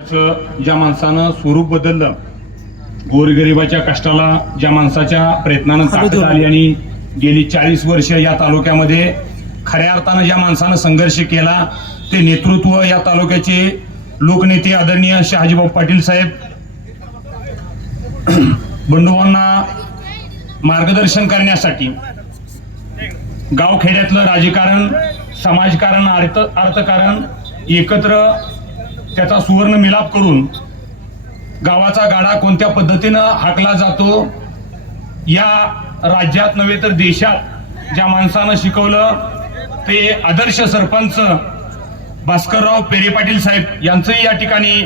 ज्या माणसानं स्वरूप बदललं, गोरगरिबाच्या कष्टाला ज्या माणसाच्या प्रयत्नानं ताकद आली आणि गेली 40 वर्ष या तालुक्यामध्ये खऱ्या अर्थानं ज्या माणसानं संघर्ष केला, ते नेतृत्व या तालुक्याचे लोकनेते आदरणीय शहाजीभाऊ पाटील साहेब बंडूभाऊंना मार्गदर्शन करण्यासाठी गावखेड्यातलं राजकारण, समाजकारण, अर्थकारण एकत्र त्याचा सुवर्ण मिलाप करून गावाचा गाडा कोणत्या पद्धतीनं हाकला जातो, या राज्यात नव्हे तर देशात ज्या माणसानं शिकवलं ते आदर्श सरपंच भास्करराव पेरे पाटील साहेब यांचंही या ठिकाणी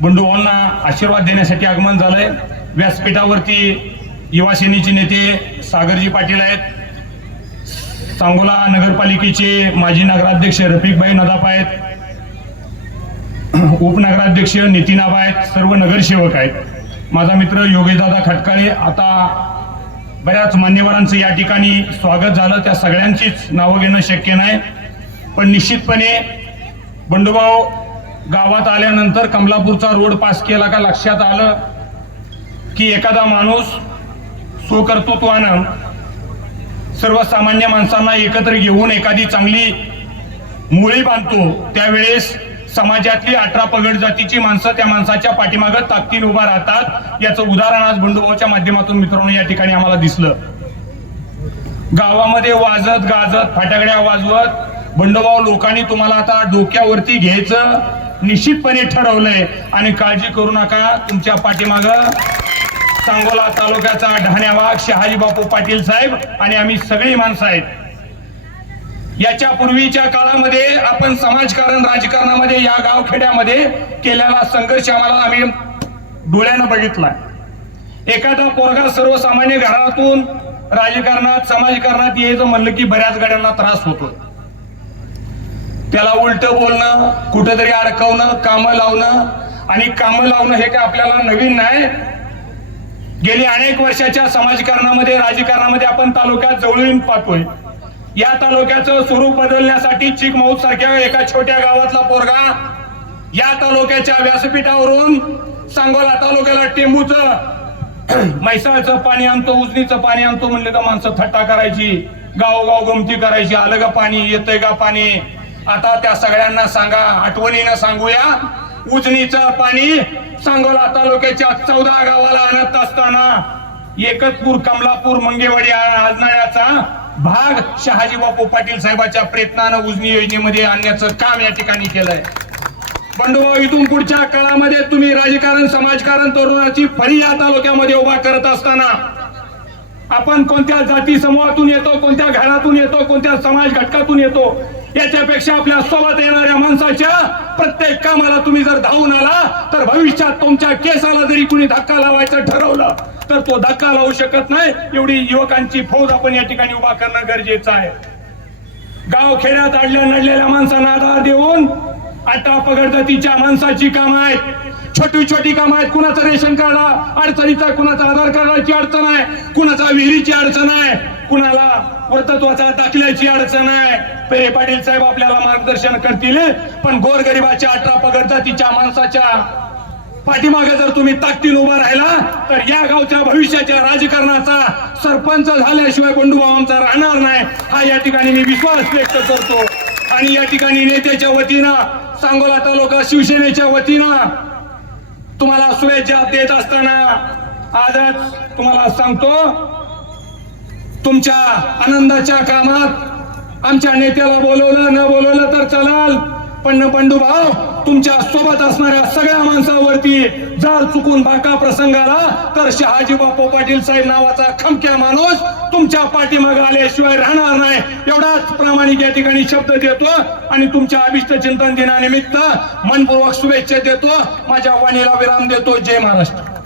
बंडूभाऊंना आशीर्वाद देण्यासाठी आगमन झालंय। व्यासपीठावरती युवा सेनेचे नेते सागरजी पाटील आहेत, सांगोला नगरपालिकेचे माजी नगराध्यक्ष रफिकभाई नदाफ आहेत, उपनगराध्यक्ष नितीन आबा आहेत, सर्व नगरसेवक आहेत, माझा मित्र योगेशदादा खटकाळे। आता बऱ्याच मान्यवरांचं या ठिकाणी स्वागत झालं, त्या सगळ्यांचीच नावं घेणं शक्य नाही, पण निश्चितपणे बंडूभाऊ गावात आल्यानंतर कमलापूरचा रोड पास केला का लक्षात आलं की एखादा माणूस स्वकर्तृत्वानं सर्वसामान्य माणसांना एकत्र घेऊन एखादी चांगली मुळी बांधतो, त्यावेळेस समाजातली 18 पगड जातीची माणसं त्या माणसाच्या पाठीमागं ताकदीने उभा राहतात। याचं उदाहरण आज बंडूभाऊच्या माध्यमातून मित्रांनो या ठिकाणी आम्हाला दिसलं। गावामध्ये वाजत गाजत फटाकड्या वाजवत बंडूभाऊ लोकांनी तुम्हाला आता डोक्यावरती घ्यायचं निश्चितपणे ठरवलंय आणि काळजी करू नका, तुमच्या पाठीमागं सांगोला तालुक्याचा ढाण्यावाग शहाजीबापू पाटील साहेब आणि आम्ही सगळी माणसं आहेत। याच्या पूर्वीच्या काळामध्ये आपण समाजकारण राजकारणामध्ये या गावखेड्यामध्ये केलेला संघर्ष आम्ही डोळ्यानं बघितला। एखादा पोरगा सर्वसामान्य घरातून राजकारणात समाजकारणात यायचं म्हणलं की बऱ्याच गाड्यांना त्रास होतो, त्याला उलट बोलणं, कुठेतरी अडकवणं, कामं लावणं, आणि कामं लावणं हे काय आपल्याला नवीन नाही। गेली अनेक वर्षाच्या समाजकारणामध्ये राजकारणामध्ये आपण तालुक्यात जवळून पाहतोय। या तालुक्याचं स्वरूप बदलण्यासाठी चिकमौत सारख्या एका छोट्या गावातला पोरगा या तालुक्याच्या व्यासपीठावरून सांगोला तालुक्याला टेंबूचं म्हैसाळचं पाणी आणतो, उजनीचं पाणी आणतो म्हणले तर माणसं थट्टा करायची, गावोगाव गमती करायची, आलं का पाणी, येतंय का पाणी। आता त्या सगळ्यांना सांगा, आठवणीनं सांगूया, उजनीचं पाणी सांगोला तालुक्याच्या 14 गावाला आणत असताना एकतपूर, कमलापूर, मंगेवाडी, आजनाळ्याचा भाग शहाजीबापू पाटील साहेबांच्या प्रयत्नानं उजनी योजनेमध्ये आणण्याचं काम या ठिकाणी केलंय। बंडूभाऊ, इथून पुढच्या काळामध्ये तुम्ही राजकारण, समाजकारण, तरुणाची फळी या तालुक्यामध्ये उभा करत असताना आपण कोणत्या जाती समूहातून येतो, कोणत्या घरातून येतो, कोणत्या समाज घटकातून येतो, याच्यापेक्षा आपल्या सोबत येणाऱ्या माणसाच्या प्रत्येक कामाला तुम्ही जर धावून आला तर भविष्यात तुमच्या केसाला जरी कुणी धक्का लावायचं ठरवलं तर तो धक्का लावू शकत नाही, एवढी युवकांची फौज आपण या ठिकाणी उभा करणं गरजेचं आहे। गावखेड्यात अडल्या नडलेल्या माणसांना आधार देऊन 18 पगड जातीच्या माणसाची कामं आहेत, छोटी छोटी कामं आहेत। कुणाचं रेशन कार्ड अडचणीचा, कुणाचा आधार कार्डाची अडचण आहे, कुणाचा विहिरीची अडचण आहे, कुणाला वर्तत्वाचा दाखल्याची अडचण आहे। पेरे पाटील साहेब आपल्याला मार्गदर्शन करतील, पण गोरगरिबाच्या 18 पगड जातीच्या माणसाच्या पाठीमागे जर तुम्ही ताकदीने उभा राहिला तर या गावच्या भविष्याच्या राजकारणाचा सरपंच झाल्याशिवाय बंडूभाऊ आमचा राहणार नाही, हा या ठिकाणी मी विश्वास व्यक्त करतो। आणि या ठिकाणी नेत्याच्या वतीनं, सांगोला तालुका शिवसेनेच्या वतीनं तुम्हाला शुभेच्छा देत असताना आजच तुम्हाला सांगतो, तुमच्या आनंदाच्या कामात आमच्या नेत्याला बोलवलं न बोलवलं तर चालाल, पण बंडूभाऊ तुमच्या सोबत असणाऱ्या सगळ्या माणसावरती जर चुकून बाका प्रसंग आला तर शहाजीबापू पाटील साहेब नावाचा खमक्या माणूस तुमच्या पाठीमागे आल्याशिवाय राहणार नाही, एवढाच प्रामाणिक या ठिकाणी शब्द देतो आणि तुमच्या अभिष्ट चिंतन दिनानिमित्त मनपूर्वक शुभेच्छा देतो। माझ्या वाणीला विराम देतो। जय महाराष्ट्र।